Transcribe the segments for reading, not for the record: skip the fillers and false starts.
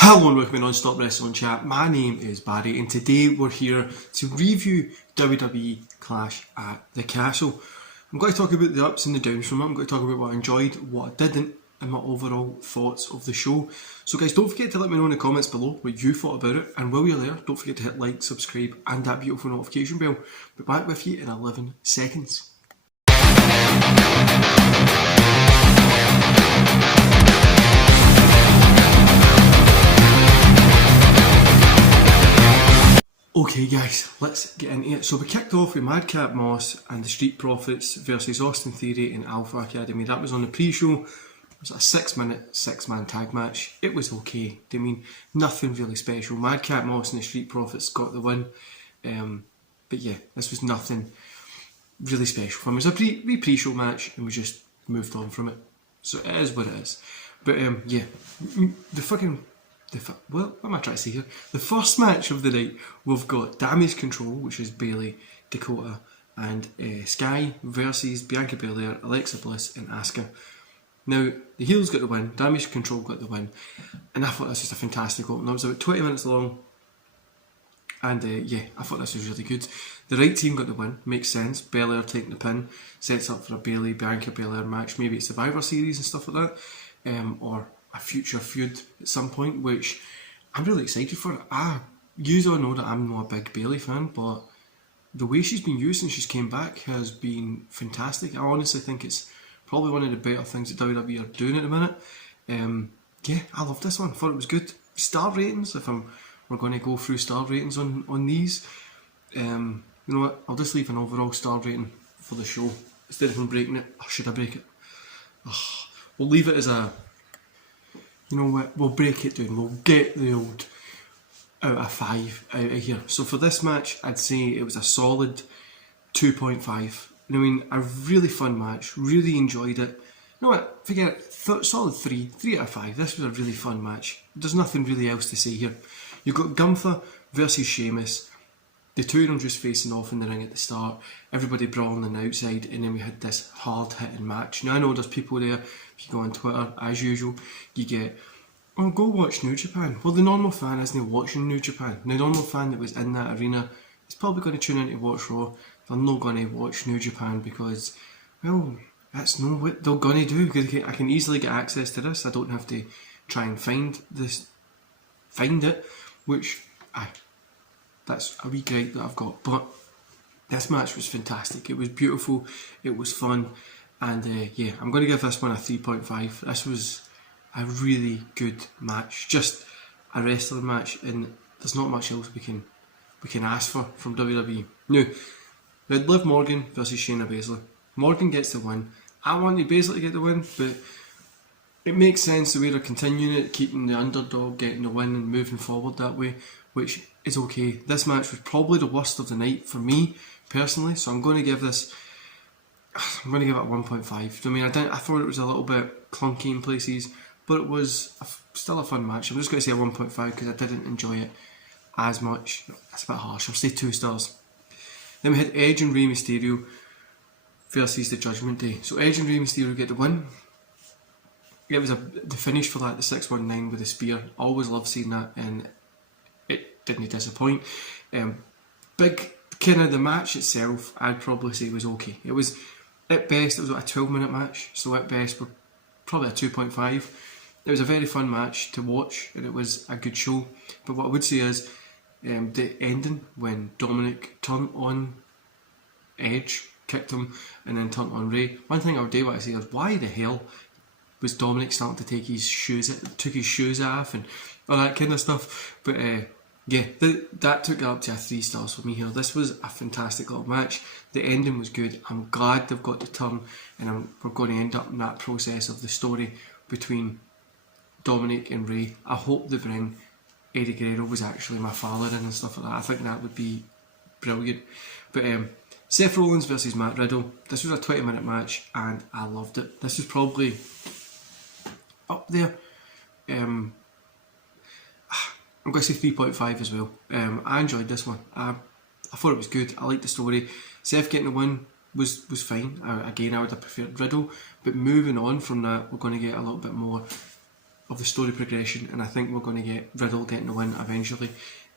Hello and welcome to Non-Stop Wrestling Chat. My name is Barry and today we're here to review WWE Clash at the Castle. I'm going to talk about the ups and the downs from it. I'm going to talk about what I enjoyed, what I didn't, and my overall thoughts of the show. So guys, don't forget to let me know in the comments below what you thought about it, and while you're there, don't forget to hit like, subscribe and that beautiful notification bell. Be back with you in 11 seconds. Okay guys, let's get into it. So we kicked off with Madcap Moss and the Street Profits versus Austin Theory and Alpha Academy. That was on the pre-show. It was a 6-minute, 6-man tag match. It was okay. I mean, nothing really special. Madcap Moss and the Street Profits got the win. But yeah, this was nothing really special for them. It was a pre-show match and we just moved on from it. So it is what it is. But yeah, what am I trying to say here? The first match of the night, we've got Damage Control, which is Bayley, Dakota, and Sky versus Bianca Belair, Alexa Bliss, and Asuka. Now, the heels got the win, Damage Control got the win, and I thought this was a fantastic opener. It was about 20 minutes long, and yeah, I thought this was really good. The right team got the win, makes sense. Belair taking the pin, sets up for a Bayley, Bianca Belair match, maybe a Survivor Series and stuff like that, or a future feud at some point, which I'm really excited for. You all know that I'm not a big Bayley fan, but the way she's been used since she's came back has been fantastic. I honestly think it's probably one of the better things that WWE are doing at the minute. Yeah, I love this one. Thought it was good. Star ratings, we're going to go through star ratings on these. You know what? I'll just leave an overall star rating for the show instead of breaking it. Or should I break it? We'll leave it as a. You know what, we'll break it down, we'll get the old out of 5 out of here. So for this match, I'd say it was a solid 2.5. I mean, a really fun match, really enjoyed it. You know what, forget it, solid 3 out of 5. This was a really fun match. There's nothing really else to say here. You've got Gunther versus Sheamus. The two of them just facing off in the ring at the start, everybody brawling on the outside, and then we had this hard hitting match. Now I know there's people there, if you go on Twitter, as usual, you get, oh, go watch New Japan. Well, the normal fan isn't watching New Japan. The normal fan that was in that arena is probably going to tune in to watch Raw. They're not going to watch New Japan because, well, that's not what they're going to do. I can easily get access to this. I don't have to try and find it, which that's a wee gripe that I've got. But this match was fantastic. It was beautiful. It was fun. And yeah, I'm going to give this one a 3.5. This was a really good match. Just a wrestling match, and there's not much else we can ask for from WWE. Now, we had Liv Morgan versus Shayna Baszler. Morgan gets the win. I wanted Baszler to get the win, but it makes sense the way they're continuing it, keeping the underdog getting the win and moving forward that way, which is okay. This match was probably the worst of the night for me personally, so I'm going to give it a 1.5. I mean, I thought it was a little bit clunky in places, but it was still a fun match. I'm just going to say a 1.5 because I didn't enjoy it as much. That's a bit harsh. I'll say 2 stars. Then we had Edge and Rey Mysterio versus the Judgment Day. So Edge and Rey Mysterio get the win. It was the finish for that, the 619 with the spear. I always love seeing that, and it didn't disappoint. Big kind of the match itself, I'd probably say was okay. It was at best, it was like a 12-minute match, so at best we're probably a 2.5. It was a very fun match to watch, and it was a good show. But what I would say is the ending when Dominic turned on Edge, kicked him, and then turned on Rey. One thing I do want to say is, why the hell was Dominic starting to take his shoes, took his shoes off and all that kind of stuff? But yeah, that took it up to a 3 stars for me here. This was a fantastic little match. The ending was good. I'm glad they've got the turn, and we're going to end up in that process of the story between Dominic and Rey. I hope they bring Eddie Guerrero was actually my father in and stuff like that. I think that would be brilliant. But Seth Rollins versus Matt Riddle. This was a 20-minute match, and I loved it. This was probably up there. I'm going to say 3.5 as well. I enjoyed this one. I thought it was good. I liked the story. Seth getting the win was fine. Again, I would have preferred Riddle. But moving on from that, we're going to get a little bit more of the story progression, and I think we're going to get Riddle getting the win eventually,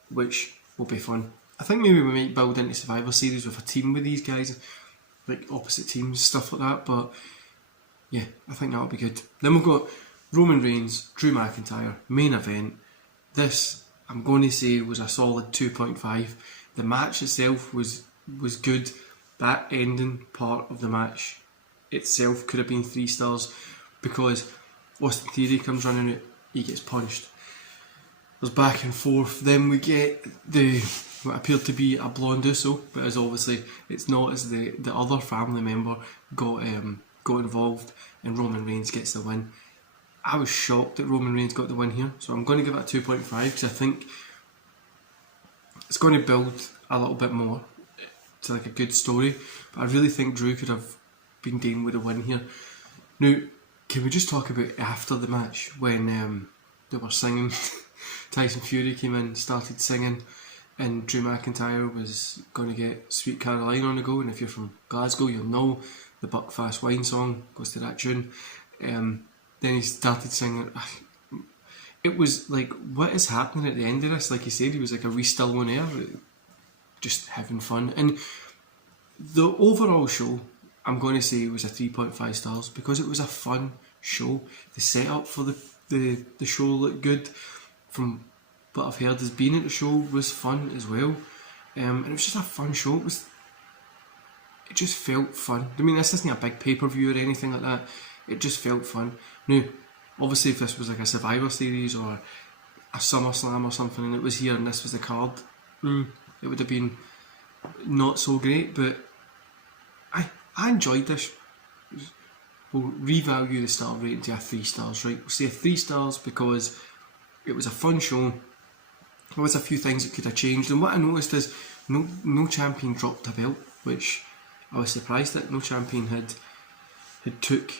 which will be fun. I think maybe we might build into Survivor Series with a team with these guys, like opposite teams, stuff like that, but yeah, I think that'll be good. Then we've got Roman Reigns, Drew McIntyre, main event. This, I'm going to say, was a solid 2.5. The match itself was good. That ending part of the match itself could have been 3 stars, because Austin Theory comes running out, he gets punched. There's back and forth. Then we get what appeared to be a blonde Uso, but as obviously it's not, as the other family member got involved, and Roman Reigns gets the win. I was shocked that Roman Reigns got the win here, so I'm going to give it a 2.5 because I think it's going to build a little bit more to like a good story. But I really think Drew could have been dealing with a win here. Now, can we just talk about after the match when they were singing? Tyson Fury came in, started singing, and Drew McIntyre was going to get Sweet Caroline on the go. And if you're from Glasgow, you'll know the Buckfast Wine song goes to that tune. Then he started singing. It was like, what is happening at the end of this? Like he said, he was like, are we still on air? Just having fun. And the overall show, I'm going to say, was a 3.5 stars because it was a fun show. The setup for the show looked good. From what I've heard, as being at the show was fun as well. And it was just a fun show. It just felt fun. I mean, this isn't a big pay-per-view or anything like that. It just felt fun. Now, obviously, if this was like a Survivor Series or a SummerSlam or something, and it was here and this was the card, it would have been not so great. But I enjoyed this. We'll revalue the star rating to a 3 stars, right? We'll say 3 stars because it was a fun show. There was a few things that could have changed, and what I noticed is no champion dropped a belt, which I was surprised that no champion had took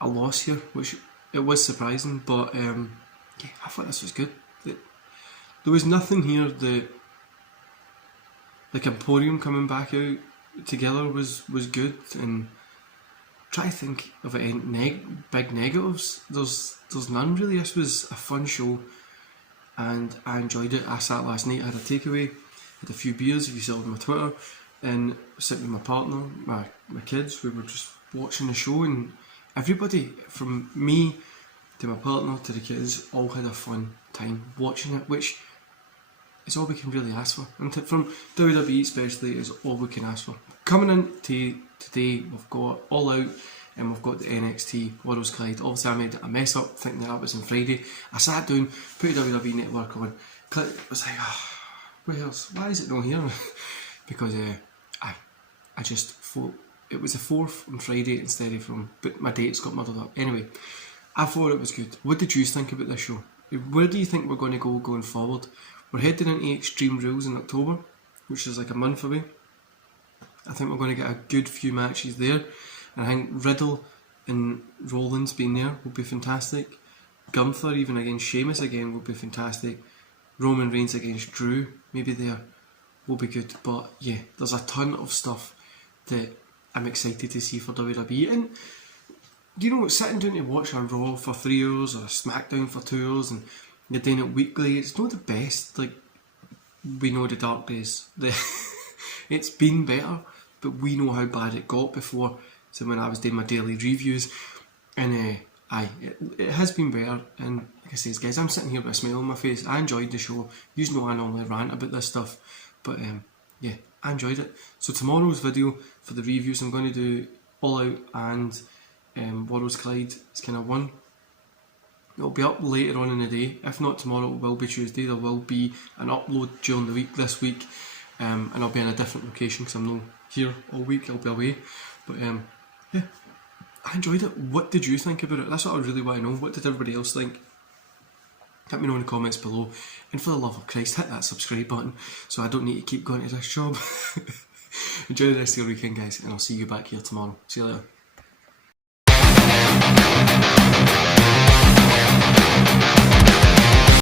a loss here, which it was surprising. But yeah, I thought this was good. There was nothing here that, like Emporium coming back out together was good, and try to think of any big negatives. There's none really. This was a fun show, and I enjoyed it. I sat last night, I had a takeaway, had a few beers, if you saw on my Twitter, and sitting with my partner, my kids. We were just watching the show, and everybody, from me to my partner to the kids, all had a fun time watching it, which is all we can really ask for. And from WWE especially, is all we can ask for. Coming in today, we've got All Out, and we've got the NXT Worlds Collide. Obviously, I made a mess up thinking that was on Friday. I sat down, put WWE Network on, click, I was like, why is it not here? Because I just thought it was the 4th on Friday instead of but my dates got muddled up. Anyway, I thought it was good. What did you think about this show? Where do you think we're going to go going forward? We're heading into Extreme Rules in October, which is like a month away. I think we're going to get a good few matches there. And I think Riddle and Rollins being there will be fantastic. Gunther even against Sheamus again will be fantastic. Roman Reigns against Drew, maybe there, will be good. But yeah, there's a ton of stuff that I'm excited to see for WWE. And you know, sitting down to watch a Raw for 3 hours or a SmackDown for 2 hours and you're doing it weekly, it's not the best. Like, we know the dark days. It's been better, but we know how bad it got before. So when I was doing my daily reviews, and it has been better. And like I says, guys, I'm sitting here with a smile on my face. I enjoyed the show. You know I normally rant about this stuff, but yeah, I enjoyed it. So tomorrow's video for the reviews, I'm going to do All Out and Worlds Collide. It's kind of one. It'll be up later on in the day. If not tomorrow, it will be Tuesday. There will be an upload during the week this week, and I'll be in a different location because I'm not here all week. I'll be away, but yeah, I enjoyed it. What did you think about it? That's what I really want to know. What did everybody else think? Let me know in the comments below. And for the love of Christ, hit that subscribe button so I don't need to keep going to this job. Enjoy the rest of your weekend, guys, and I'll see you back here tomorrow. See you later.